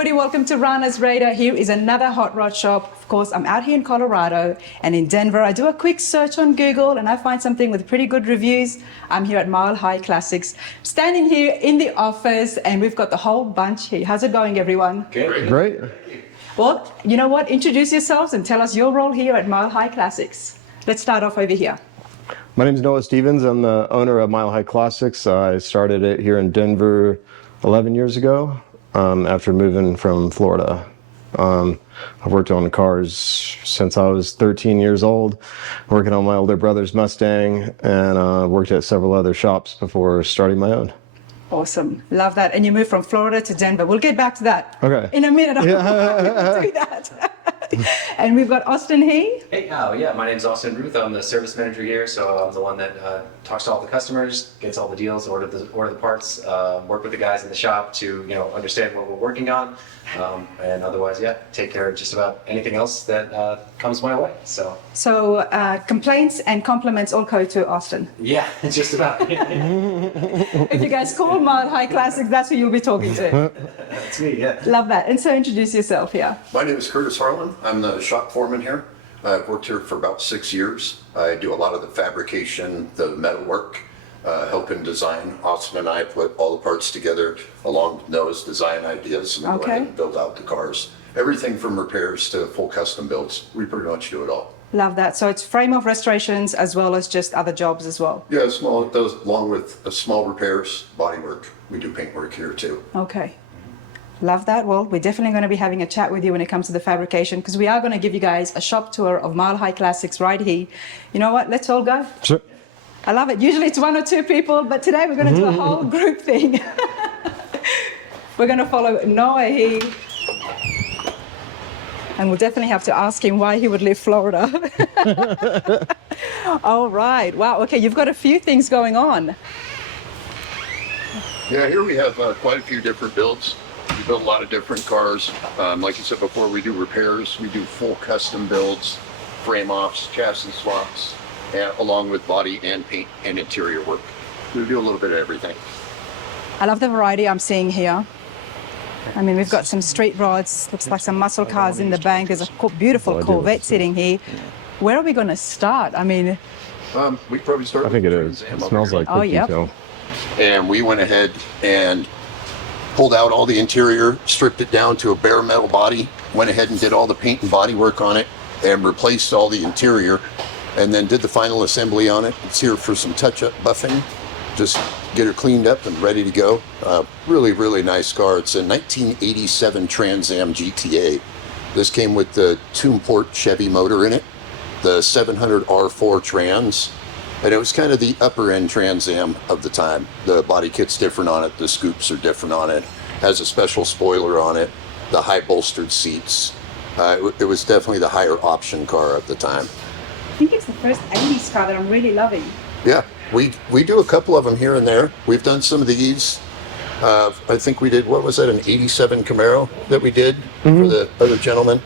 everybody, welcome to Rana's Radar. Here is another hot rod shop. Of course, I'm out here in Colorado and in Denver. I do a quick search on Google and I find something with pretty good reviews. I'm here at Mile High Classics, standing here in the office, and we've got the whole bunch here. How's it going, everyone? Great. Well, you know what? Introduce yourselves and tell us your role here at Mile High Classics. Let's start off over here. My name is Noah Stevens. I'm the owner of Mile High Classics. I started it here in Denver 11 years ago after moving from Florida. I've worked on cars since I was 13 years old, working on my older brother's Mustang, and worked at several other shops before starting my own. Awesome. Love that. And you moved from Florida to Denver. We'll get back to that in a minute. We'll do that. And we've got Austin here. Hey, yeah, my name's Austin Ruth. I'm the service manager here, so I'm the one that talks to all the customers, gets all the deals, order the parts, work with the guys in the shop to understand what we're working on, and otherwise, take care of just about anything else that comes my way. So complaints and compliments all go to Austin. Yeah, just about. If you guys call Mile High Classics, that's who you'll be talking to. That's me, yeah. Love that. And so introduce yourself here. My name is Curtis Harlan. I'm the shop foreman here. I've worked here for about 6 years. I do a lot of the fabrication, the metal work, helping design. Austin and I put all the parts together along with Noah's design ideas and go ahead and build out the cars. Everything from repairs to full custom builds. We pretty much do it all. Love that. So it's frame of restorations as well as just other jobs as well. Yeah, those along with small repairs, body work. We do paint work here too. Okay. Love that. Well, we're definitely going to be having a chat with you when it comes to the fabrication, because we are going to give you guys a shop tour of Mile High Classics right here. You know what? Let's all go. Sure. I love it. Usually it's one or two people, but today we're going to do a whole group thing. We're going to follow Noah here. And we'll definitely have to ask him why he would leave Florida. All right. Wow. Okay, you've got a few things going on. Yeah, here we have quite a few different builds. We build a lot of different cars. Like you said before, we do repairs. We do full custom builds, frame offs, chassis swaps, along with body and paint and interior work. We do a little bit of everything. I love the variety I'm seeing here. I mean, we've got some street rods, looks like some muscle cars in the bank. There's a beautiful Corvette sitting here. Where are we going to start? I mean... we probably start. I think it is. It smells like good detail. And we went ahead and pulled out all the interior, stripped it down to a bare metal body, went ahead and did all the paint and body work on it, and replaced all the interior, and then did the final assembly on it. It's here for some touch-up buffing, just get her cleaned up and ready to go. Really, really nice car. It's a 1987 Trans Am GTA. This came with the two-port Chevy motor in it, the 700 R4 Trans, and it was kind of the upper end Trans Am of the time. The body kit's different on it, the scoops are different on it, has a special spoiler on it, the high bolstered seats. It was definitely the higher option car at the time. I think it's the first 80s car that I'm really loving. Yeah, we do a couple of them here and there. We've done some of these. I think we did, what was that, an 87 Camaro that we did for the other gentleman.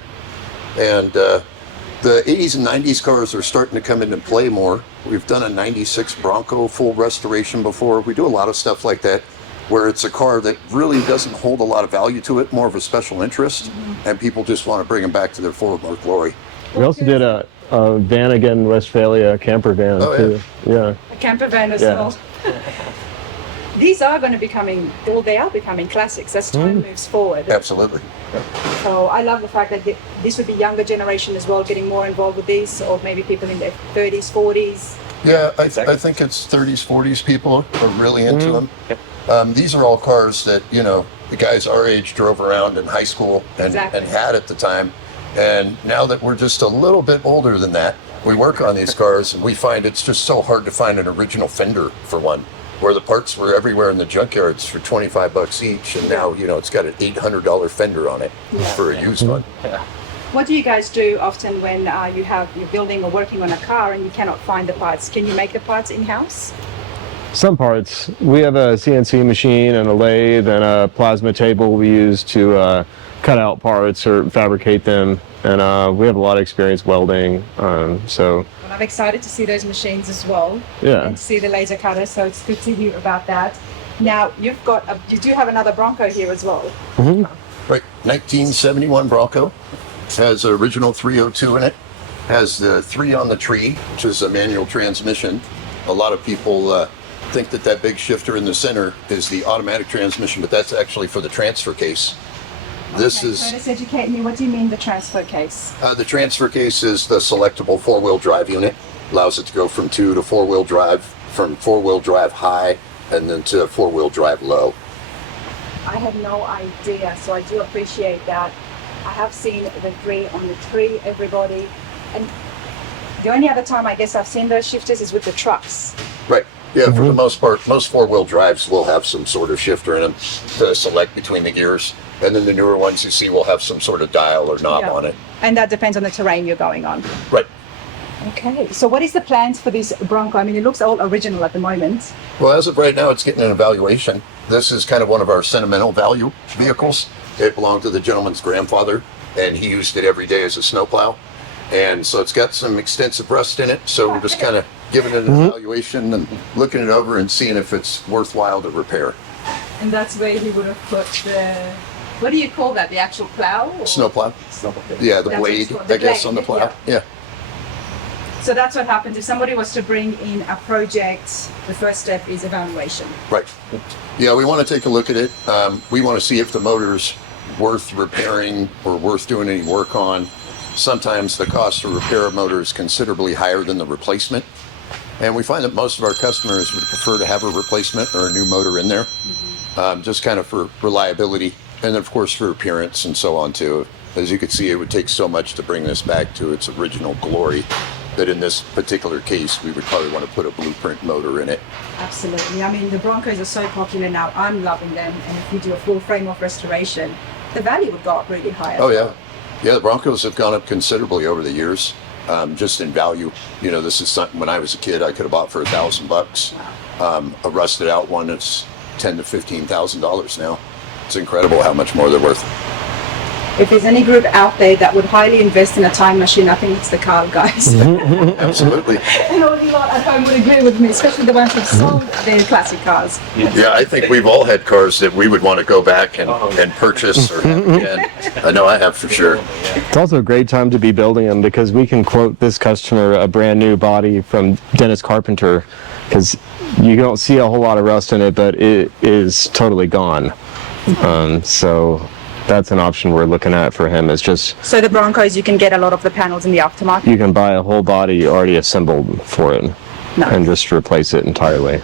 And the 80s and 90s cars are starting to come into play more. We've done a 96 Bronco full restoration before. We do a lot of stuff like that, where it's a car that really doesn't hold a lot of value to it, more of a special interest, and people just want to bring them back to their former glory. We also did a Vanagon Westphalia camper van too. Yeah. A camper van as well. These are going to be they are becoming classics as time moves forward. Absolutely. So I love the fact that this would be younger generation as well, getting more involved with these, or maybe people in their 30s, 40s. Yeah, I think it's 30s, 40s people are really into them. These are all cars that, the guys our age drove around in high school and had at the time. And now that we're just a little bit older than that, we work on these cars and we find it's just so hard to find an original fender for one, where the parts were everywhere in the junkyards for $25 each, and now it's got an $800 fender on it for a used one. What do you guys do often when you're building or working on a car and you cannot find the parts? Can you make the parts in-house? Some parts. We have a CNC machine and a lathe and a plasma table we use to cut out parts or fabricate them, and we have a lot of experience welding. Well, I'm excited to see those machines as well. Yeah. And to see the laser cutter, so it's good to hear about that. Now you do have another Bronco here as well. Right, 1971 Bronco. Has an original 302 in it. Has the 3 on the tree, which is a manual transmission. A lot of people think that that big shifter in the center is the automatic transmission, but that's actually for the transfer case. This Okay, is so just educate me. What do you mean the transfer case? the transfer case is the selectable 4-wheel drive unit. Allows it to go from 2 to 4-wheel drive, from 4-wheel drive high, and then to 4-wheel drive low. I had no idea, so I do appreciate that. I have seen the 3 on the tree, everybody. And the only other time I guess I've seen those shifters is with the trucks. Right. Yeah, for the most part, most 4-wheel drives will have some sort of shifter in them to select between the gears. And then the newer ones you see will have some sort of dial or knob Yeah. on it. And that depends on the terrain you're going on. Right. Okay, so what is the plans for this Bronco? I mean, it looks all original at the moment. Well, as of right now, it's getting an evaluation. This is kind of one of our sentimental value vehicles. It belonged to the gentleman's grandfather, and he used it every day as a snowplow. And so it's got some extensive rust in it. So we're just kind of giving it an evaluation and looking it over and seeing if it's worthwhile to repair. And that's where he would have put the, what do you call that? The actual plow? Or? Snowplow. Yeah, the That's what it's blade, called, the I guess, blade, on the plow. yeah. Yeah. So that's what happens if somebody was to bring in a project. The first step is evaluation. Right. Yeah, we want to take a look at it. We want to see if the motor's worth repairing or worth doing any work on. Sometimes the cost to repair a motor is considerably higher than the replacement. And we find that most of our customers would prefer to have a replacement or a new motor in there, just kind of for reliability and of course for appearance and so on too. As you can see, it would take so much to bring this back to its original glory that in this particular case, we would probably want to put a blueprint motor in it. Absolutely. I mean, the Broncos are so popular now. I'm loving them. And if you do a full frame-off restoration, the value would go up really high. Oh yeah, yeah. The Broncos have gone up considerably over the years, just in value. You know, this is something when I was a kid I could have bought for $1,000. A rusted out one that's $10,000 to $15,000 now. It's incredible how much more they're worth. If there's any group out there that would highly invest in a time machine, I think it's the Carl guys. Absolutely. And all the lot at home would agree with me, especially the ones who've sold their classic cars. Yeah, I think we've all had cars that we would want to go back and purchase or have again. I know I have for sure. It's also a great time to be building them because we can quote this customer a brand new body from Dennis Carpenter because you don't see a whole lot of rust in it, but it is totally gone. So that's an option we're looking at for him. Is just So the Broncos, you can get a lot of the panels in the aftermarket. you can buy a whole body already assembled for it Nice. and just replace it entirely.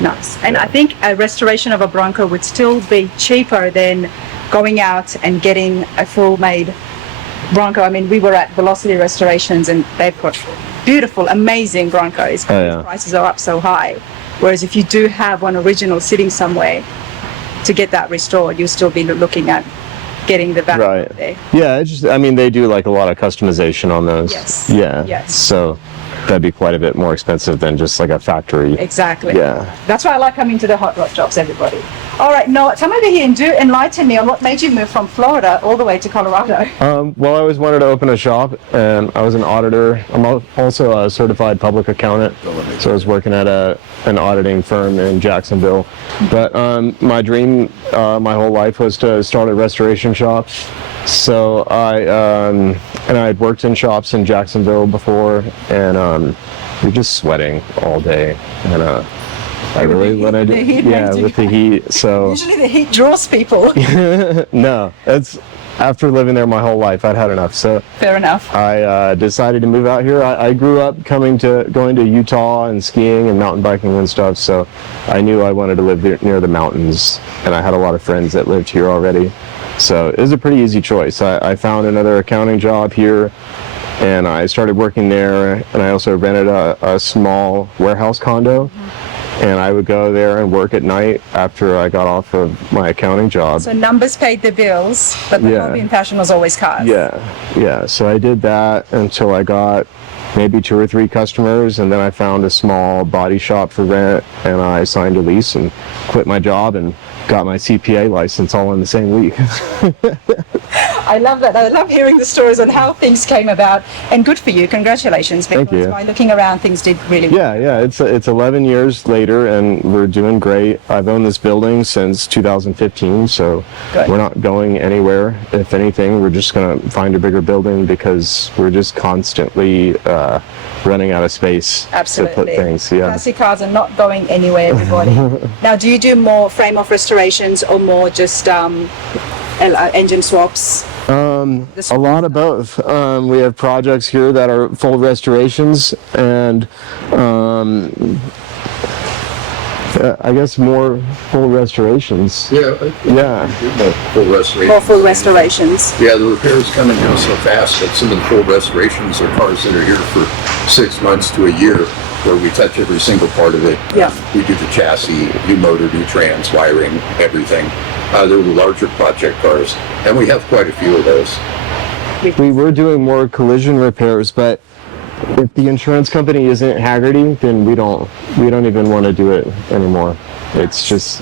Nice. And I think a restoration of a Bronco would still be cheaper than going out and getting a full-made Bronco. I mean, we were at Velocity Restorations and they've got beautiful, amazing Broncos. Oh, yeah. The prices are up so high. Whereas if you do have one original sitting somewhere, to get that restored, you'll still be looking at getting the value Right. up there. Yeah, it's just, I mean, they do like a lot of customization on those. Yes. Yeah. Yes. So that'd be quite a bit more expensive than just like a factory. Exactly. Yeah. That's why I like coming to the hot rod shops, everybody. All right, Noah, come over here and do enlighten me on what made you move from Florida all the way to Colorado. Well, I always wanted to open a shop, and I was an auditor. I'm also a certified public accountant, so I was working at an auditing firm in Jacksonville. But my dream my whole life was to start a restoration shop. So I had worked in shops in Jacksonville before, and you're just sweating all day, and I really wanted the to, heat yeah, makes you- with the heat. So Usually the heat draws people. no, it's after living there my whole life, I'd had enough. So Fair enough. I decided to move out here. I grew up going to Utah and skiing and mountain biking and stuff, so I knew I wanted to live near the mountains, and I had a lot of friends that lived here already. So it was a pretty easy choice. I found another accounting job here, and I started working there, and I also rented a small warehouse condo, and I would go there and work at night after I got off of my accounting job. So numbers paid the bills, but the Yeah. hobby and passion was always cars. Yeah. So I did that until I got maybe 2 or 3 customers, and then I found a small body shop for rent, and I signed a lease and quit my job and got my CPA license all in the same week. I love that. I love hearing the stories on how things came about, and good for you. Congratulations, because Thank you. by looking around, things did really well. Yeah, it's 11 years later, and we're doing great. I've owned this building since 2015, so Good. we're not going anywhere. If anything, we're just going to find a bigger building because we're just constantly running out of space Absolutely. to put things. Yeah. Classic cars are not going anywhere, everybody. Now, do you do more frame-off restorations or more just engine swaps? A lot of both. We have projects here that are full restorations, and I guess more full restorations. Yeah. Yeah. Full restoration. More full restorations? Yeah, the repairs come and go so fast that some of the full restorations are cars that are here for 6 months to a year, where we touch every single part of it. Yeah. We do the chassis, new motor, new trans, wiring, everything. They're the larger project cars, and we have quite a few of those. We were doing more collision repairs, but if the insurance company isn't Haggerty, then we don't even want to do it anymore. It's just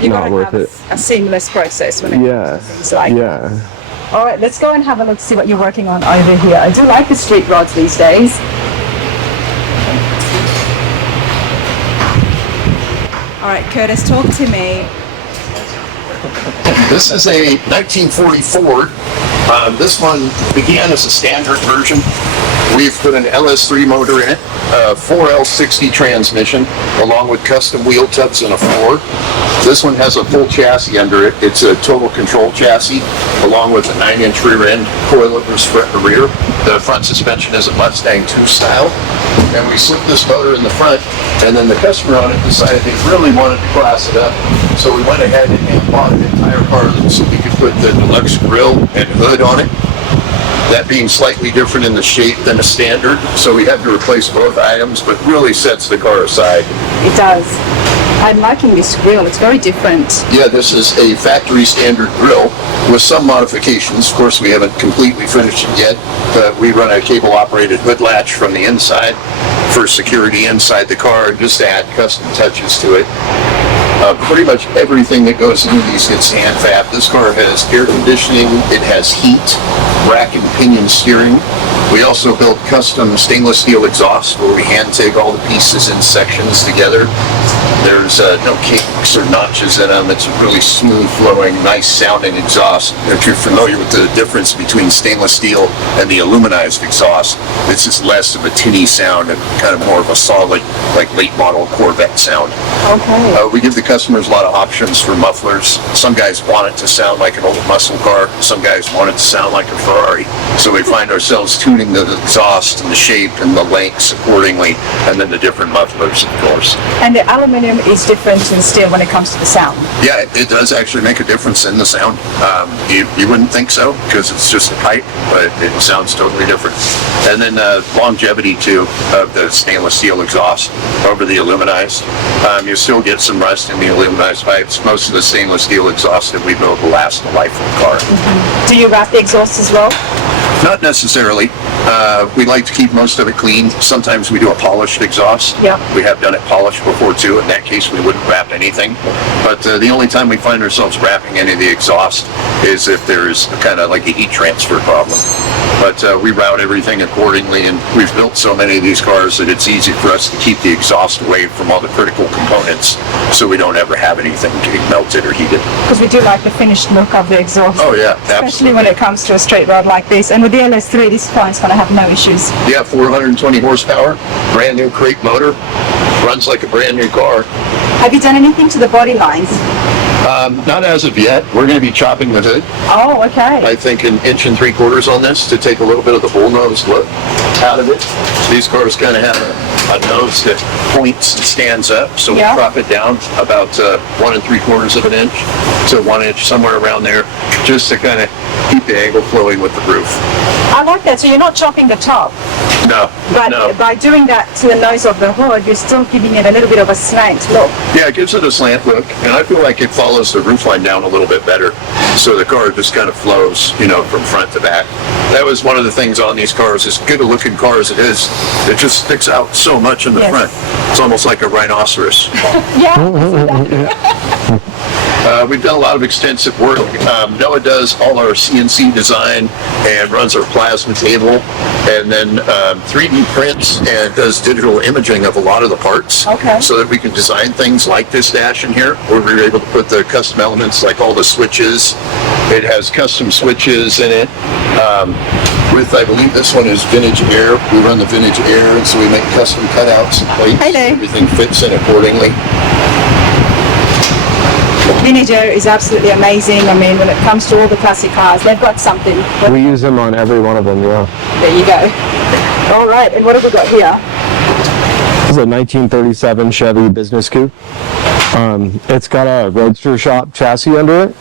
You not gotta worth have it. a seamless process when it Yeah. comes to things like Yeah. All right, let's go and have a look, see what you're working on over here. I do like the street rods these days. All right, Curtis, talk to me. This is a 1940 Ford. This one began as a standard version. We've put an LS3 motor in it, a 4L60 transmission, along with custom wheel tubs and a floor. This one has a full chassis under it. It's a total control chassis, along with a 9-inch rear end, coilovers front and rear. The front suspension is a Mustang 2 style. And we slipped this motor in the front, and then the customer on it decided they really wanted to class it up. So we went ahead and bought an entire car so we could put the deluxe grille and hood on it. That being slightly different in the shape than a standard, so we had to replace both items, but really sets the car aside. It does. I'm liking this grill. It's very different. Yeah, this is a factory standard grille with some modifications. Of course, we haven't completely finished it yet, but we run a cable operated hood latch from the inside for security inside the car, just to add custom touches to it. Pretty much everything that goes into these gets hand fabbed. This car has air conditioning, it has heat, rack and pinion steering. We also built custom stainless steel exhaust where we hand TIG all the pieces in sections together. There's no kinks or notches in them. It's a really smooth flowing, nice sounding exhaust. If you're familiar with the difference between stainless steel and the aluminized exhaust, this is less of a tinny sound and kind of more of a solid, like late model Corvette sound. Okay. We give the customers a lot of options for mufflers. Some guys want it to sound like an old muscle car. Some guys want it to sound like a Ferrari. So we find ourselves tuning the exhaust and the shape and the lengths accordingly, and then the different mufflers, of course. And the aluminum is different to the steel when it comes to the sound. Yeah, it does actually make a difference in the sound. You wouldn't think so because it's just a pipe, but it sounds totally different. And then longevity too of the stainless steel exhaust over the aluminized. You still get some rust in the aluminized pipes. Most of the stainless steel exhaust that we build will last the life of the car. Do you wrap the exhaust as well? Not necessarily. We like to keep most of it clean. Sometimes we do a polished exhaust. Yeah. We have done it polished before too. In that case, we wouldn't wrap anything. But the only time we find ourselves wrapping any of the exhaust is if there's kind of like a heat transfer problem. But we route everything accordingly, and we've built so many of these cars that it's easy for us to keep the exhaust away from all the critical components so we don't ever have anything getting melted or heated. Because we do like the finished look of the exhaust. Oh yeah, Especially absolutely. when it comes to a straight rod like this. And with the LS3, this car's going to have no issues. Yeah, 420 horsepower, brand new crate motor, runs like a brand new car. Have you done anything to the body lines? Not as of yet. We're going to be chopping the hood. Oh, okay. I think 1 3/4 inches on this to take a little bit of the bullnose look out of it. These cars kind of have a nose that points and stands up, so Yeah. we drop it down about 1 3/4 inch to 1 inch, somewhere around there, just to kind of keep the angle flowing with the roof. I like that. So you're not chopping the top, No, but no. by doing that to the nose of the hood, you're still giving it a little bit of a slant look. Yeah, it gives it a slant look, and I feel like it follows the roof line down a little bit better, so the car just kind of flows, you know, from front to back. That was one of the things on these cars. As good a looking car as it is, it just sticks out so much in the Yes. front. It's almost like a rhinoceros. Yeah. We've done a lot of extensive work. Noah does all our CNC design and runs our plasma table, and then 3D prints and does digital imaging of a lot of the parts. Okay. So that we can design things like this dash in here, where we're able to put the custom elements like all the switches. It has custom switches in it. I believe this one is Vintage Air. We run the Vintage Air, and so we make custom cutouts and plates. Hello. Everything fits in accordingly. Vintage Air is absolutely amazing. I mean, when it comes to all the classic cars, they've got something. We use them on every one of them, yeah. There you go. All right, and what have we got here? This is a 1937 Chevy Business Coupe. It's got a Roadster Shop chassis under it.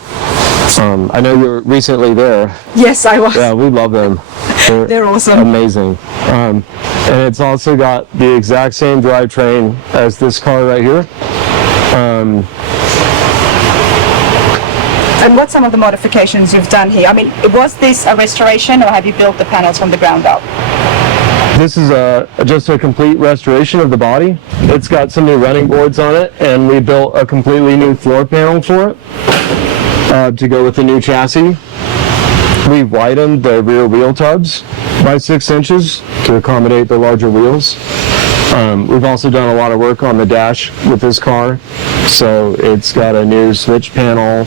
I know you were recently there. Yes, I was. Yeah, we love them. They're awesome. Amazing. And it's also got the exact same drivetrain as this car right here. And what's some of the modifications you've done here? I mean, was this a restoration, or have you built the panels from the ground up? This is just a complete restoration of the body. It's got some new running boards on it, and we built a completely new floor panel for it to go with the new chassis. We widened the rear wheel tubs by 6 inches to accommodate the larger wheels. We've also done a lot of work on the dash with this car. So it's got a new switch panel,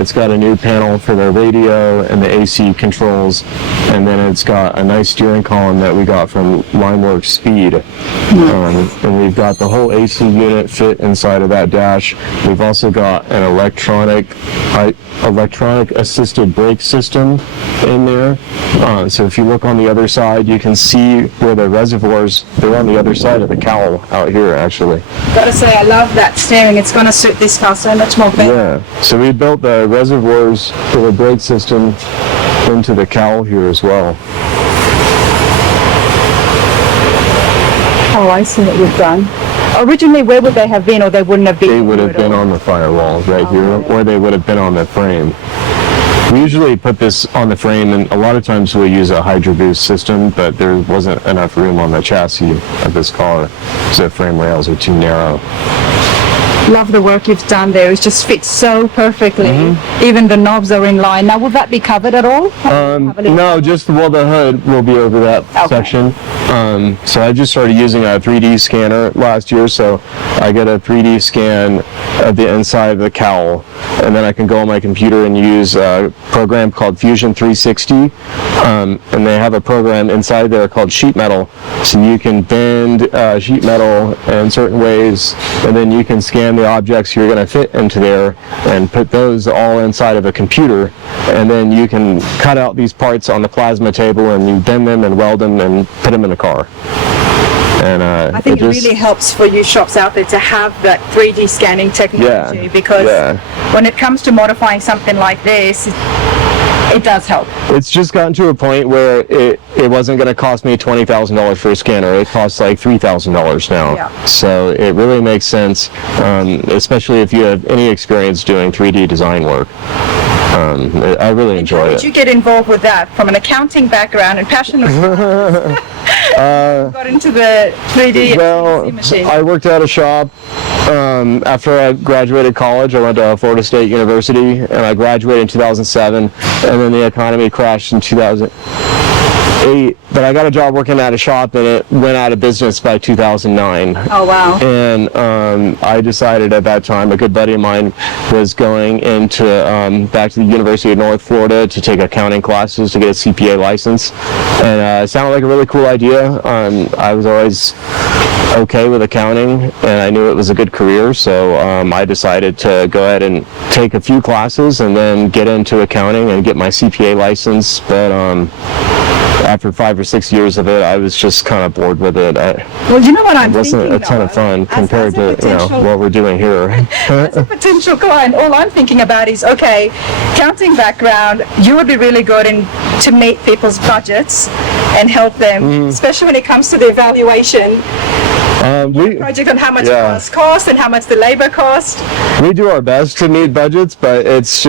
it's got a new panel for the radio and the AC controls, and then it's got a nice steering column that we got from Limeworks Speed. And we've got the whole AC unit fit inside of that dash. We've also got an electronic assisted brake system in there. So if you look on the other side, you can see where the reservoirs, they're on the other side of the cowl out here actually. Gotta say, I love that steering. It's gonna suit this car so much more better. Yeah, so we built the reservoirs for the brake system into the cowl here as well. Oh, I see what you've done. Originally, where would they have been, or they wouldn't have been? They would have been on the firewall right here, or they would have been on the frame. We usually put this on the frame, and a lot of times we'll use a Hydro Boost system, but there wasn't enough room on the chassis of this car, so the frame rails are too narrow. Love the work you've done there. It just fits so perfectly. Even the knobs are in line. Now, will that be covered at all? No, just the hood will be over that section. So I just started using a 3D scanner last year, so I get a 3D scan of the inside of the cowl, and then I can go on my computer and use a program called Fusion 360, and they have a program inside there called sheet metal, so you can bend sheet metal in certain ways, and then you can scan the objects you're going to fit into there and put those all inside of a computer, and then you can cut out these parts on the plasma table and you bend them and weld them and put them in a car. And I think it really helps for you shops out there to have that 3D scanning technology, because when it comes to modifying something like this, it does help. It's just gotten to a point where it wasn't going to cost me $20,000 for a scanner. It costs like $3,000 now. Yeah. So it really makes sense, especially if you have any experience doing 3D design work. I really enjoy it. Did you get involved with that from an accounting background and passion? Got into the 3D well, machine. I worked at a shop. After I graduated college, I went to Florida State University, and I graduated in 2007, and then the economy crashed in 2008. But I got a job working at a shop, and it went out of business by 2009. Oh, wow. And I decided at that time, a good buddy of mine was going into back to the University of North Florida to take accounting classes to get a CPA license, and it sounded like a really cool idea. I was always okay with accounting, and I knew it was a good career, so I decided to go ahead and take a few classes and then get into accounting and get my CPA license. But after 5 or 6 years of it, I was just kind of bored with it. Well, you know what I'm thinking It wasn't a ton of fun compared to what we're doing here. As a potential client, all I'm thinking about is, okay, accounting background, you would be really good to meet people's budgets and help them, especially when it comes to the evaluation. Project on how much Yeah. it must cost and how much the labor cost? We do our best to meet budgets, but it's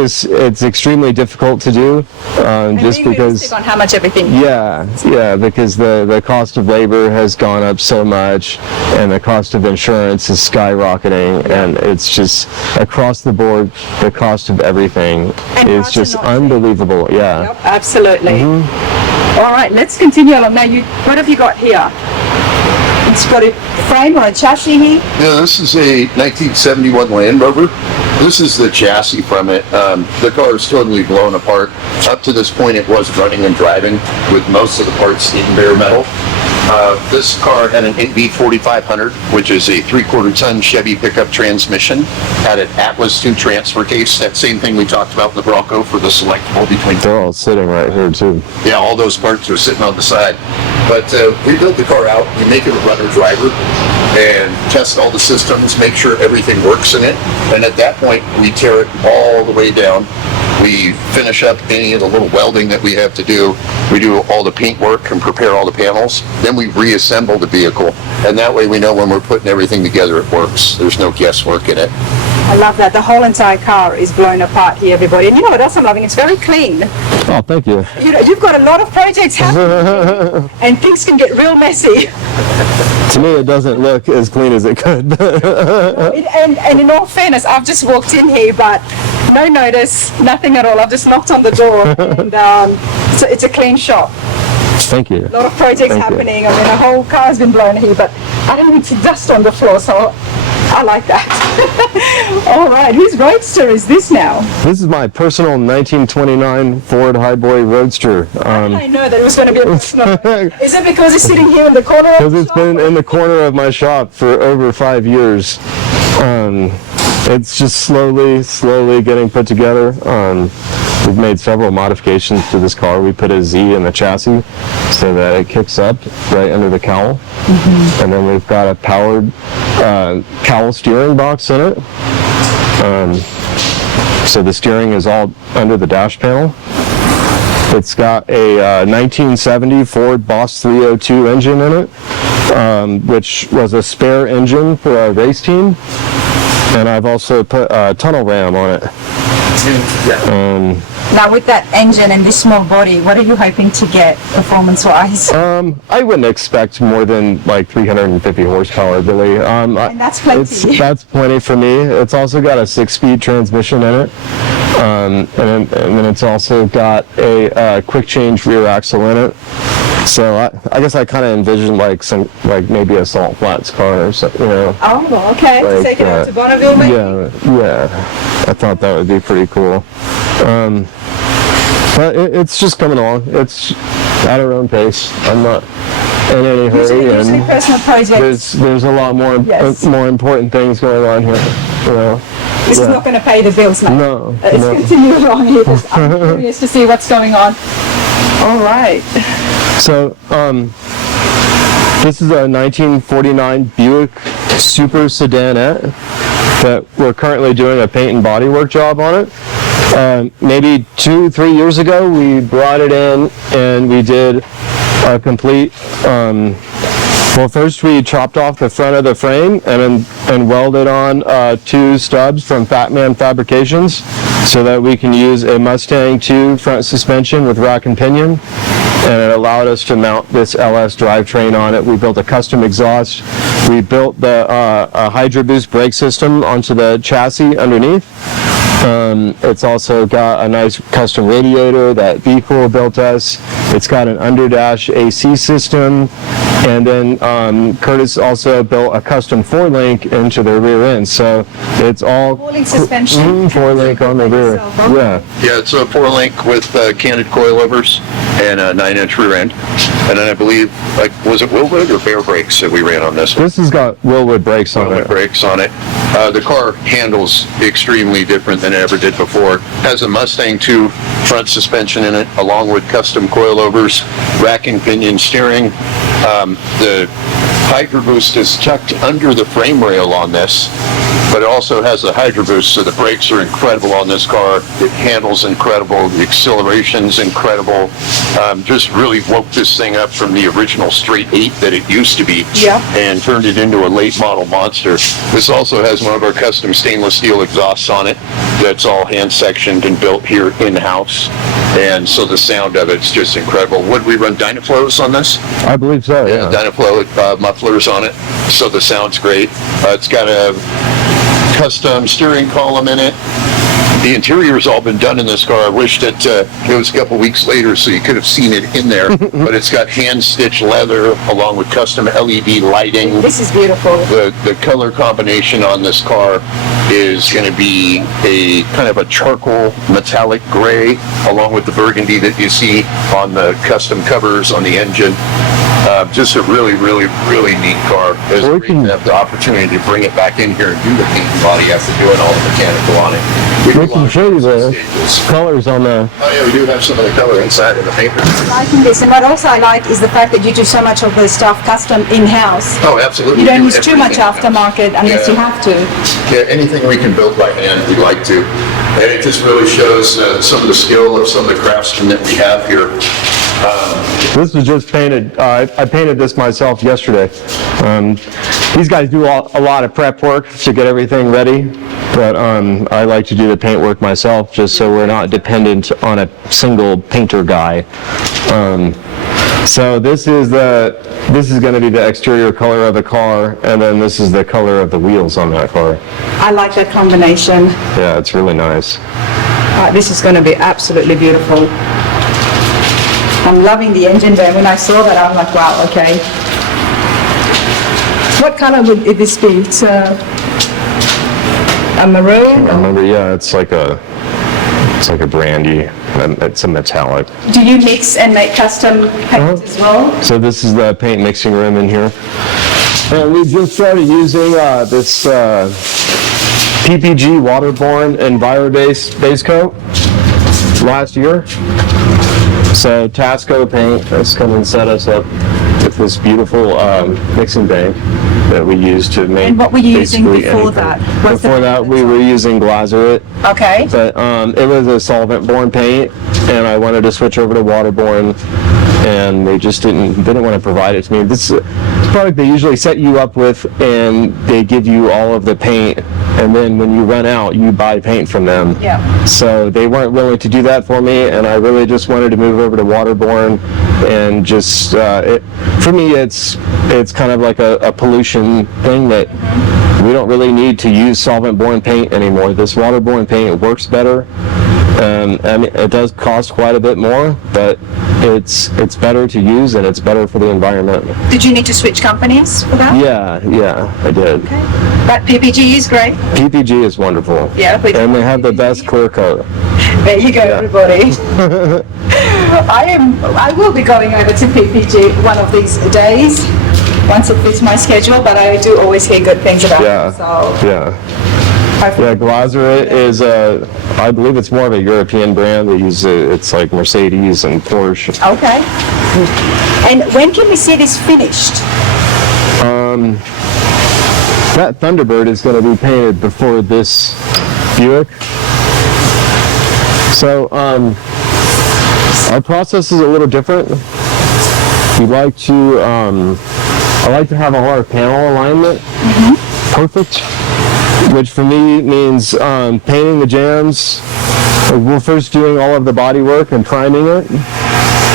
extremely difficult to do, just Being because. realistic on how much everything. Yeah, because the cost of labor has gone up so much, and the cost of insurance is skyrocketing, and it's just across the board, the cost of everything And is parts are just not cheap. unbelievable. Yeah. Yep, absolutely. Mm-hmm. All right, let's continue along. Now, what have you got here? It's got a frame or a chassis here. Yeah, this is a 1971 Land Rover. This is the chassis from it. The car is totally blown apart. Up to this point, it was running and driving with most of the parts in bare metal. This car had an NV 4500, which is a 3/4 ton Chevy pickup transmission. Had an Atlas 2 transfer case, that same thing we talked about in the Bronco for the selectable between. They're all sitting right here too. Yeah, all those parts are sitting on the side. But we built the car out, we make it a runner driver, and test all the systems, make sure everything works in it. And at that point, we tear it all the way down. We finish up any of the little welding that we have to do. We do all the paint work and prepare all the panels. Then we reassemble the vehicle. And that way we know when we're putting everything together, it works. There's no guesswork in it. I love that. The whole entire car is blown apart here, everybody. And you know what else I'm loving? It's very clean. Oh, thank you. You know, you've got a lot of projects happening, and things can get real messy. To me, it doesn't look as clean as it could. And in all fairness, I've just walked in here, but no notice, nothing at all. I've just knocked on the door, and so it's a clean shop. Thank you. A lot of projects Thank you. happening. I mean, the whole car's been blown here, but I don't even see dust on the floor, so I like that. All right, whose Roadster is this now? This is my personal 1929 Ford Highboy Roadster. I know that it was going to be a personal. Is it because it's sitting here in the corner of Because the it's shop? been in the corner of my shop for over 5 years. It's just slowly getting put together. We've made several modifications to this car. We put a Z in the chassis so that it kicks up right under the cowl. And then we've got a powered cowl steering box in it. So the steering is all under the dash panel. It's got a 1970 Ford Boss 302 engine in it, which was a spare engine for a race team. And I've also put a tunnel ram on it. Now, with that engine and this small body, what are you hoping to get performance-wise? I wouldn't expect more than like 350 horsepower, really. And that's plenty. That's plenty for me. It's also got a 6-speed transmission in it. And then it's also got a quick change rear axle in it. So I guess I kind of envisioned like maybe a Salt Flats car or something, you know. Oh, okay. Like, Take it out to Bonneville, maybe? Yeah. I thought that would be pretty cool. But it's just coming along. It's at our own pace. I'm not in any hurry, Usually and personal projects. there's a lot more Yes. more important things going on here. You know. This is not going to pay the bills, mate. No, Let's no. continue along here. I'm curious to see what's going on. All right. So, this is a 1949 Buick Super Sedanette that we're currently doing a paint and body work job on it. Maybe 2-3 years ago, we brought it in and we did a complete. Well, first we chopped off the front of the frame and welded on 2 stubs from Fat Man Fabrications so that we can use a Mustang 2 front suspension with rack and pinion. And it allowed us to mount this LS drivetrain on it. We built a custom exhaust. We built the Hydro Boost brake system onto the chassis underneath. It's also got a nice custom radiator that B-Cool built us. It's got an underdash AC system. And then Curtis also built a custom 4-link into the rear end. So it's all 4-link suspension. 4-link on the rear. Yeah. Yeah, it's a 4-link with candid coilovers and a 9-inch rear end. And then I believe, was it Willwood or Bear brakes that we ran on this one? This has got Willwood brakes on Willwood it. brakes on it. The car handles extremely different than it ever did before. Has a Mustang 2 front suspension in it, along with custom coilovers, rack and pinion steering. The Hydro Boost is tucked under the frame rail on this, but it also has the Hydro Boost, so the brakes are incredible on this car. It handles incredible. The acceleration's incredible. Just really woke this thing up from the original straight 8 that it used to be, Yeah. and turned it into a late model monster. This also has one of our custom stainless steel exhausts on it that's all hand sectioned and built here in-house, and so the sound of it's just incredible. Would we run Dynaflows on this? I believe so, yeah. Dynaflow mufflers on it, so the sound's great. It's got a custom steering column in it. The interior's all been done in this car. I wish that it was a couple weeks later so you could have seen it in there, but it's got hand-stitched leather along with custom LED lighting. This is beautiful. The color combination on this car is going to be a kind of a charcoal metallic gray along with the burgundy that you see on the custom covers on the engine. Just a really, really, really neat car. It's We great can- to have the opportunity to bring it back in here and do the paint and body after doing all the mechanical on it. We can show you the Stages. colors on the, Oh yeah, we do have some of the color inside of the paint. Liking this, and what also I like is the fact that you do so much of the stuff custom in-house. Oh, absolutely. You don't We use do too much everything in-house. aftermarket unless Yeah. you have to. Yeah, anything we can build by hand, we like to. And it just really shows some of the skill of some of the craftsmen that we have here. this was just painted, I painted this myself yesterday. These guys do a lot of prep work to get everything ready, but I like to do the paint work myself just so we're not dependent on a single painter guy. So this is going to be the exterior color of the car, and then this is the color of the wheels on that car. I like that combination. Yeah, it's really nice. This is going to be absolutely beautiful. I'm loving the engine bay. When I saw that, I'm like, wow, okay. What color would this be? It's a maroon? I remember, yeah, it's like a brandy, and it's a metallic. Do you mix and make custom paints as well? So this is the paint mixing room in here. And we just started using this PPG waterborne EnviroBase base coat last year. So Tasco paint has come and set us up with this beautiful mixing bank that we use to make. And what were you using basically before anything. that? What's the Before that, we were using Glazerite. Okay. But it was a solvent-borne paint, and I wanted to switch over to waterborne, and they just didn't want to provide it to me. This is a product they usually set you up with, and they give you all of the paint, and then when you run out, you buy paint from them. Yeah. So they weren't willing to do that for me, and I really just wanted to move over to waterborne, and just for me, it's kind of like a pollution thing that we don't really need to use solvent-borne paint anymore. This waterborne paint works better. I mean, it does cost quite a bit more, but it's better to use and it's better for the environment. Did you need to switch companies for that? Yeah, I did. Okay. But PPG is great. PPG is wonderful. Yeah, we- And they have the best clear coat. There you go, everybody. I will be going over to PPG one of these days once it fits my schedule, but I do always hear good things about Yeah, it. So yeah. hopefully- Yeah, Glazerite is I believe it's more of a European brand. They use it's like Mercedes and Porsche. Okay. And when can we see this finished? That Thunderbird is going to be painted before this Buick. So our process is a little different. We like to I like to have all our panel alignment perfect, which for me means painting the jams. We're first doing all of the body work and priming it,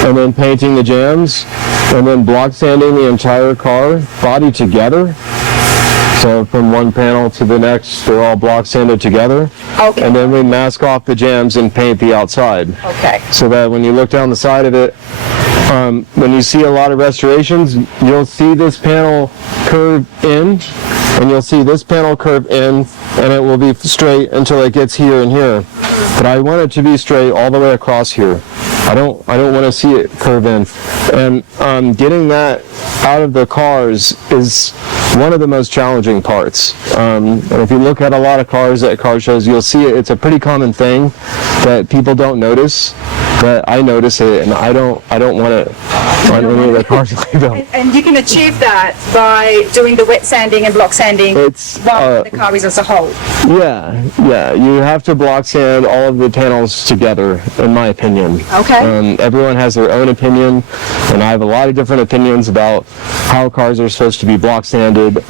and then painting the jams, and then block sanding the entire car body together. So from one panel to the next, they're all block sanded together. Okay. And then we mask off the jams and paint the outside. Okay. So that when you look down the side of it, when you see a lot of restorations, you'll see this panel curve in, and you'll see this panel curve in, and it will be straight until it gets here and here. But I want it to be straight all the way across here. I don't want to see it curve in. And getting that out of the cars is one of the most challenging parts. And if you look at a lot of cars at car shows, you'll see it's a pretty common thing that people don't notice but I notice it, and I don't want it on any of the cars I built. And you can achieve that by doing the wet sanding and block sanding It's while the car is as a whole. yeah. You have to block sand all of the panels together, in my opinion. Okay. Everyone has their own opinion, and I have a lot of different opinions about how cars are supposed to be block sanded,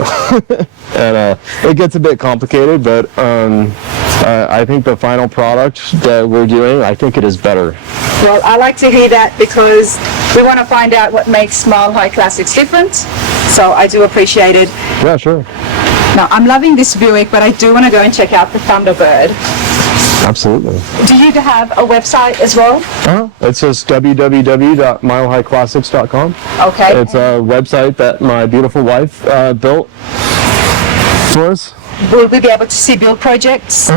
and it gets a bit complicated. But I think the final product that we're doing, I think it is better. Well, I like to hear that because we want to find out what makes Mile High Classics different. So I do appreciate it. Yeah, sure. Now, I'm loving this Buick, but I do want to go and check out the Thunderbird. Absolutely. Do you have a website as well? It's just www.milehighclassics.com. Okay. It's a website that my beautiful wife built for us. Will we be able to see build projects?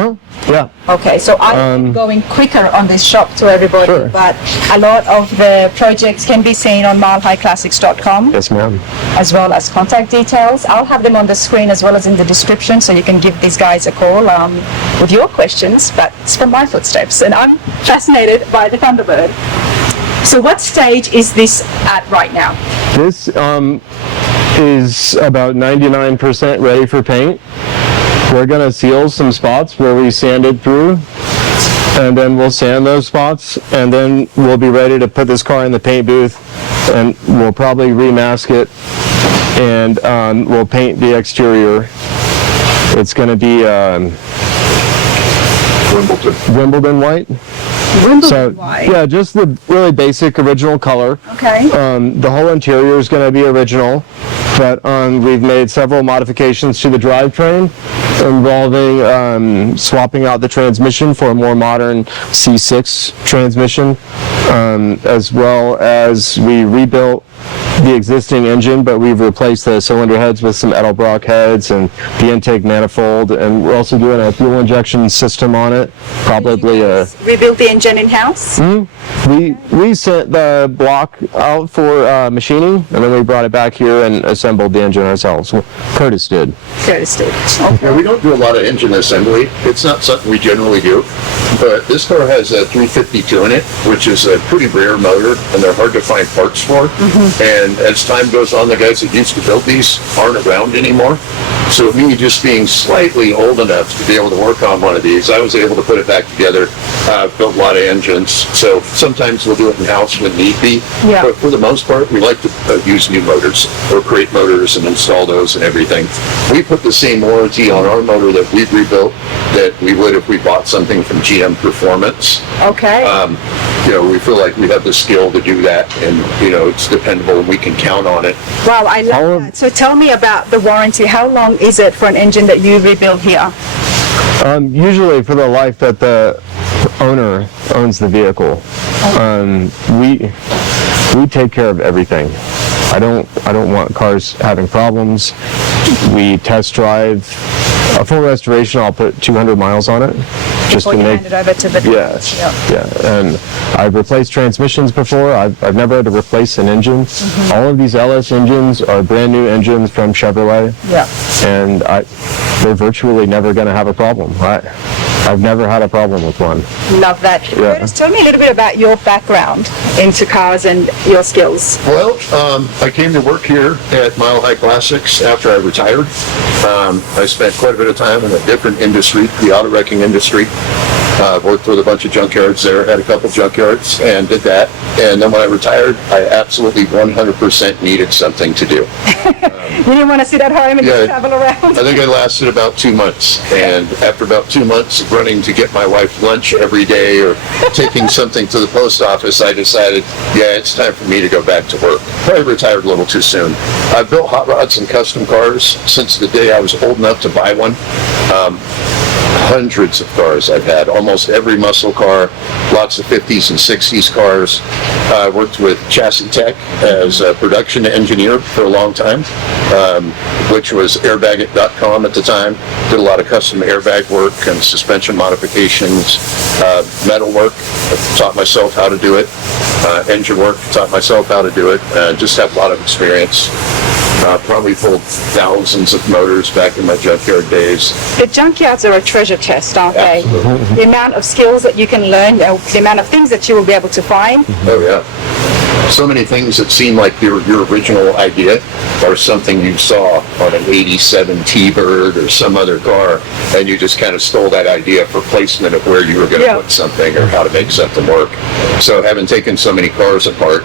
Yeah. Okay, so I'm going quicker on this shop to everybody, Sure. but a lot of the projects can be seen on milehighclassics.com, Yes, ma'am. as well as contact details. I'll have them on the screen as well as in the description, so you can give these guys a call with your questions, but it's from my footsteps, and I'm fascinated by the Thunderbird. So what stage is this at right now? This is about 99% ready for paint. We're gonna seal some spots where we sanded through, and then we'll sand those spots, and then we'll be ready to put this car in the paint booth, and we'll probably remask it, and we'll paint the exterior. It's gonna be Wimbledon white. Wimbledon white. Yeah, just the really basic original color. Okay. The whole interior is going to be original, but we've made several modifications to the drivetrain involving swapping out the transmission for a more modern C6 transmission, as well as we rebuilt the existing engine, but we've replaced the cylinder heads with some Edelbrock heads and the intake manifold, and we're also doing a fuel injection system on it, probably a... Rebuild the engine in-house? We sent the block out for machining, and then we brought it back here and assembled the engine ourselves. Well, Curtis did. Curtis did. Yeah, we don't do a lot of engine assembly. It's not something we generally do. But this car has a 352 in it, which is a pretty rare motor, and they're hard to find parts for. And as time goes on, the guys that used to build these aren't around anymore. So me just being slightly old enough to be able to work on one of these, I was able to put it back together, built a lot of engines. So sometimes we'll do it in-house when need be. Yeah. But for the most part, we like to use new motors or create motors and install those and everything. We put the same warranty on our motor that we've rebuilt that we would if we bought something from GM Performance. Okay. We feel like we have the skill to do that, and it's dependable and we can count on it. Wow, I love that. So tell me about the warranty. How long is it for an engine that you rebuild here? Usually for the life that the owner owns the vehicle. We take care of everything. I don't want cars having problems. We test drive. A full restoration, I'll put 200 miles on it, just to make. Hand it over to the Yeah. And I've replaced transmissions before. I've never had to replace an engine. All of these LS engines are brand new engines from Chevrolet. Yeah. And they're virtually never going to have a problem. I've never had a problem with one. Love that. Yeah. Curtis, tell me a little bit about your background into cars and your skills. Well, I came to work here at Mile High Classics after I retired. I spent quite a bit of time in a different industry, the auto wrecking industry. Worked with a bunch of junkyards there, had a couple junkyards, and did that. And then when I retired, I absolutely 100% needed something to do. You didn't want to sit at home and just travel around? I think I lasted about 2 months, and after about 2 months of running to get my wife lunch every day or taking something to the post office, I decided, it's time for me to go back to work. Probably retired a little too soon. I've built hot rods and custom cars since the day I was old enough to buy one. Hundreds of cars I've had, almost every muscle car, lots of 50s and 60s cars. I worked with Chassis Tech as a production engineer for a long time, which was airbagit.com at the time. Did a lot of custom airbag work and suspension modifications, metal work, taught myself how to do it, engine work, taught myself how to do it, just have a lot of experience. Probably pulled thousands of motors back in my junkyard days. The junkyards are a treasure chest, aren't they? Absolutely. The amount of skills that you can learn, the amount of things that you will be able to find. Oh yeah. So many things that seem like your original idea are something you saw on an 87 T-Bird or some other car, and you just kind of stole that idea for placement of where you were going to Yeah. put something or how to make something work. So having taken so many cars apart,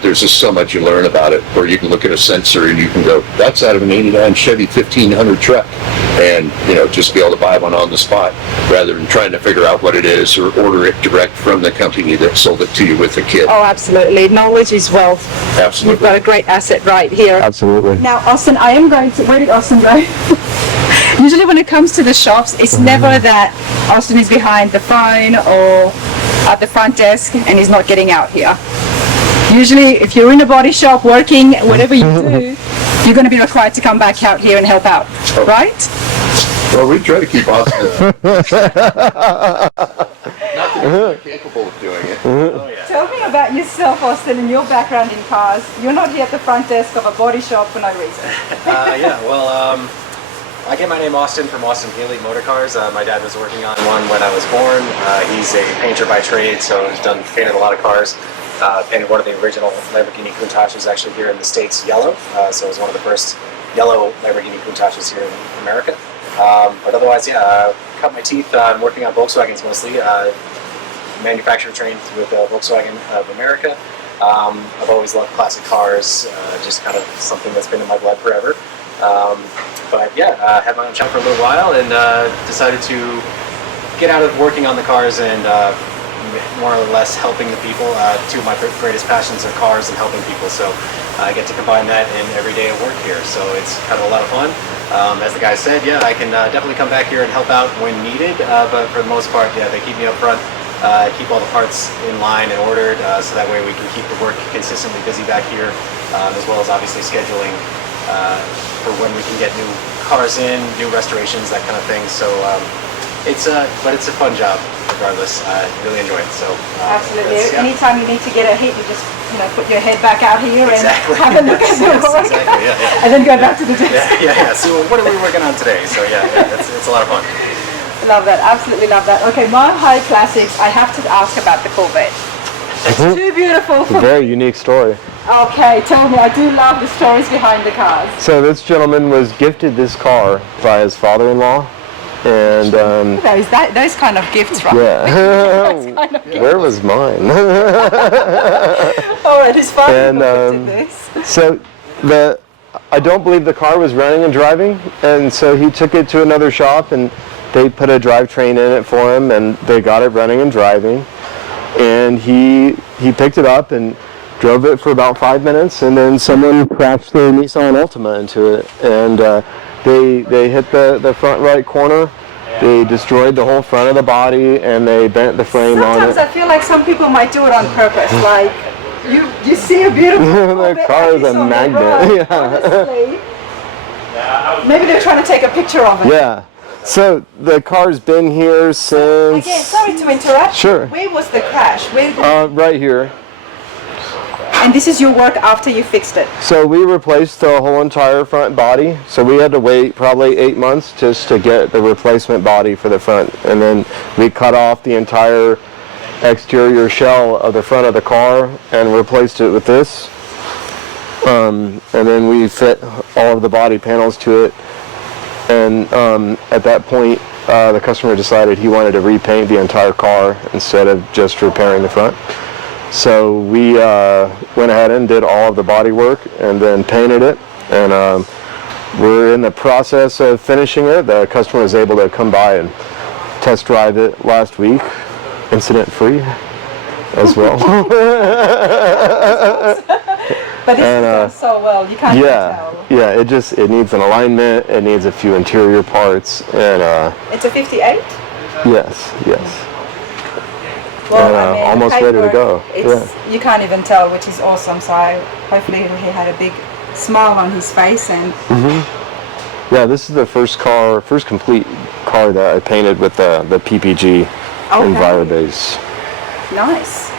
there's just so much you learn about it, where you can look at a sensor and you can go, that's out of an 89 Chevy 1500 truck, and just be able to buy one on the spot rather than trying to figure out what it is or order it direct from the company that sold it to you with the kit. Oh, absolutely. Knowledge is wealth. You've Absolutely. got a great asset right here. Absolutely. Now, Austin, I am going to, where did Austin go? Usually when it comes to the shops, it's never that Austin is behind the phone or at the front desk and he's not getting out here. Usually, if you're in a body shop working, whatever you do, you're going to be required to come back out here and help out, right? Well, we try to keep Austin. Not that he's not capable of doing it. Tell me about yourself, Austin, and your background in cars. You're not here at the front desk of a body shop for no reason. I get my name Austin from Austin Healy Motor Cars. My dad was working on one when I was born. He's a painter by trade, so he's painted a lot of cars. Painted one of the original Lamborghini Countaches actually here in the States yellow. So it was one of the first yellow Lamborghini Countaches here in America. But otherwise, cut my teeth on working on Volkswagens mostly. Manufacturer trained with Volkswagen of America. I've always loved classic cars, just kind of something that's been in my blood forever. Had my own shop for a little while and decided to get out of working on the cars and more or less helping the people. Two of my greatest passions are cars and helping people, so I get to combine that in every day of work here. So it's kind of a lot of fun. As the guy said, I can definitely come back here and help out when needed, but for the most part, they keep me up front. Keep all the parts in line and ordered, so that way we can keep the work consistently busy back here, as well as obviously scheduling for when we can get new cars in, new restorations, that kind of thing. So it's a fun job regardless. I really enjoy it. So Absolutely. Anytime you need to get a hit, you just put your head back out here and have a look at the work, exactly. and then go back to the desk. So what are we working on today? So it's a lot of fun. Love that. Absolutely love that. Okay, Mile High Classics. I have to ask about the Corvette. It's too beautiful for Very unique story. Okay, tell me. I do love the stories behind the cars. So this gentleman was gifted this car by his father-in-law, and Those kind of gifts, right? yeah. Where was mine? All right, his father And, did this. So I don't believe the car was running and driving, and so he took it to another shop and they put a drivetrain in it for him and they got it running and driving. And he picked it up and drove it for about 5 minutes, and then someone crashed their Nissan Altima into it, and they hit the front right corner. They destroyed the whole front of the body and they bent the frame on Sometimes it. I feel like some people might do it on purpose. Like you see a beautiful The Corvette car like is a this on the magnet, road, yeah. honestly. Maybe they're trying to take a picture of it. Yeah. So the car's been here since. Again, sorry to interrupt. Sure. Where was the crash? Right here. And this is your work after you fixed it. So we replaced the whole entire front body. So we had to wait probably 8 months just to get the replacement body for the front. And then we cut off the entire exterior shell of the front of the car and replaced it with this. And then we fit all of the body panels to it. And at that point, the customer decided he wanted to repaint the entire car instead of just repairing the front. So we went ahead and did all of the body work and then painted it. And we're in the process of finishing it. The customer was able to come by and test drive it last week, incident-free as well. But it's done so well, you can't even tell. Yeah, it needs an alignment, it needs a few interior parts, and It's a 58? yes. Well, And, almost the ready to paintwork, go. You can't even tell, which is awesome. So hopefully he had a big smile on his face. And Yeah, this is the first complete car that I painted with the PPG Envirobase. nice.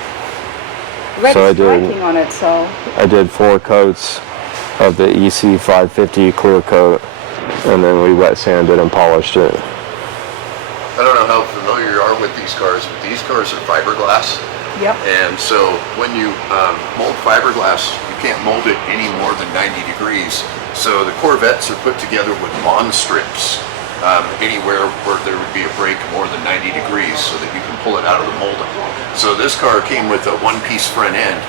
Red So I is did- striking on it, so I did 4 coats of the EC 550 clear coat, and then we wet sanded and polished it. I don't know how familiar you are with these cars, but these cars are fiberglass. Yep. And so when you mold fiberglass, you can't mold it any more than 90 degrees. So the Corvettes are put together with bond strips anywhere where there would be a break more than 90 degrees so that you can pull it out of the molding. So this car came with a one-piece front end.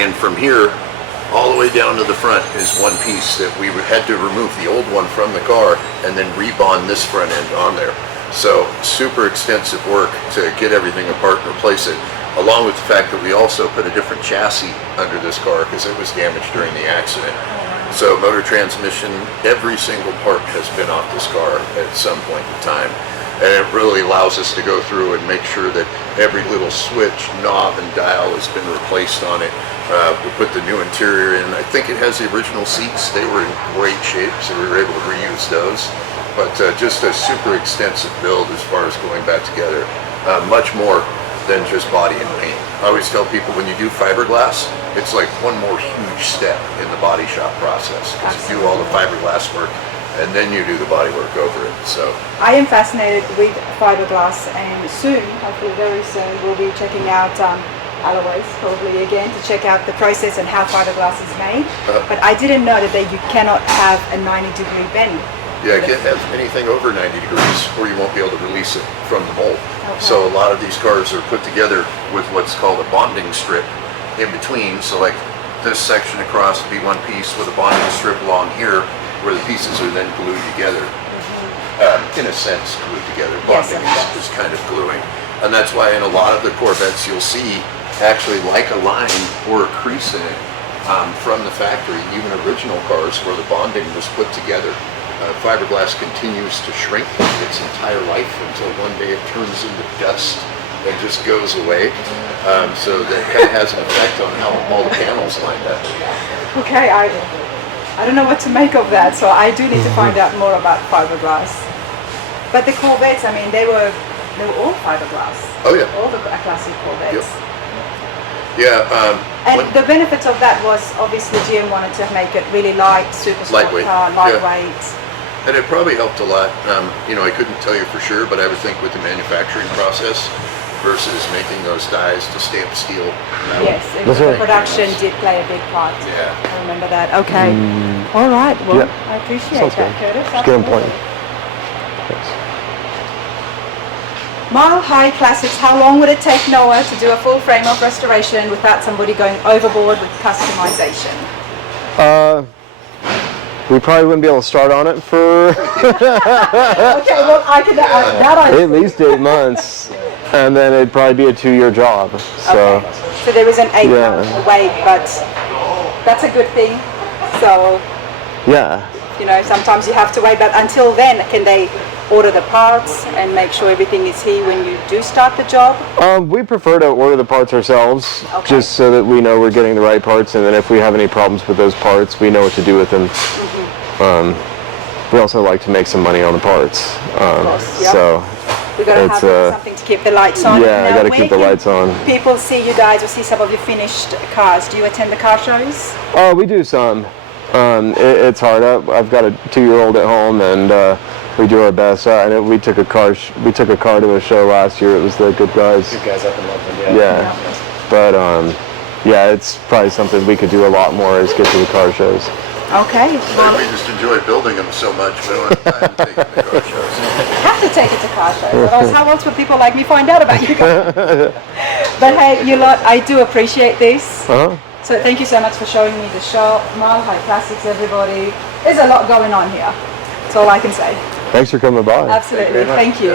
And from here, all the way down to the front is one piece that we had to remove the old one from the car and then rebond this front end on there. So super extensive work to get everything apart and replace it, along with the fact that we also put a different chassis under this car because it was damaged during the accident. So motor, transmission, every single part has been off this car at some point in time. And it really allows us to go through and make sure that every little switch, knob, and dial has been replaced on it. We put the new interior in. I think it has the original seats. They were in great shape, so we were able to reuse those. But just a super extensive build as far as going back together. Much more than just body and paint. I always tell people when you do fiberglass, it's like one more huge step in the body shop process. Because you do all the fiberglass work and then you do the body work over it. So I am fascinated with fiberglass, and soon, hopefully very soon, we'll be checking out Alloys probably again to check out the process and how fiberglass is made. But I didn't know that you cannot have a 90-degree bend. yeah, you can't have anything over 90 degrees or you won't be able to release it from the mold. Okay. So a lot of these cars are put together with what's called a bonding strip in between. So like this section across would be one piece with a bonding strip along here where the pieces are then glued together. In a sense, glued together. Yes, Bonding yes. is kind of gluing. And that's why in a lot of the Corvettes you'll see actually like a line or a crease in it from the factory, even original cars where the bonding was put together. Fiberglass continues to shrink its entire life until one day it turns into dust and just goes away. So that kind of has an effect on how all the panels lined up. Okay, I don't know what to make of that, so I do need to find out more about fiberglass. But the Corvettes, I mean, they were all fiberglass. Oh yeah. All the classic Corvettes. Yeah. And the benefit of that was obviously GM wanted to make it really light, super sport Lightweight, car, yeah. lightweight. And it probably helped a lot. I couldn't tell you for sure, but I would think with the manufacturing process versus making those dies to stamp steel. Yes, the production did play a big part. Yeah. I remember that. Okay. All right. Well, Yeah. I appreciate Sounds that, good. Curtis. Just get them Absolutely. playing. Thanks. Mile High Classics, how long would it take Noah to do a full frame of restoration without somebody going overboard with customization? We probably wouldn't be able to start on it for Okay, well, I can, that I at least 8 months, and then it'd probably be a 2-year job. So Okay. So there is an 8-month Yeah. wait, but that's a good thing. So, yeah, sometimes you have to wait, but until then, can they order the parts and make sure everything is here when you do start the job? we prefer to order the parts ourselves, Okay. just so that we know we're getting the right parts, and then if we have any problems with those parts, we know what to do with them. We also like to make some money on the parts, course, yeah. so We gotta It's, have something to keep the lights on. yeah, I Now, gotta where keep the can lights on. People see you guys or see some of your finished cars. Do you attend the car shows? Oh, we do some. It's hard. I've got a 2-year-old at home, and we do our best. I know we took a car to a show last year. It was the Good Guys. You guys up in Loveland, Yeah, but yeah, it's probably something we could do a lot more is get to the car shows. Okay. And we just enjoy building them so much, we don't have time to take them to car shows. Have to take it to car shows. Otherwise, how else would people like me find out about you guys? But hey, you lot, I do appreciate this. Uh-huh. So thank you so much for showing me the shop. Mile High Classics, everybody. There's a lot going on here. That's all I can say. Thanks for coming by. Absolutely. Thank you.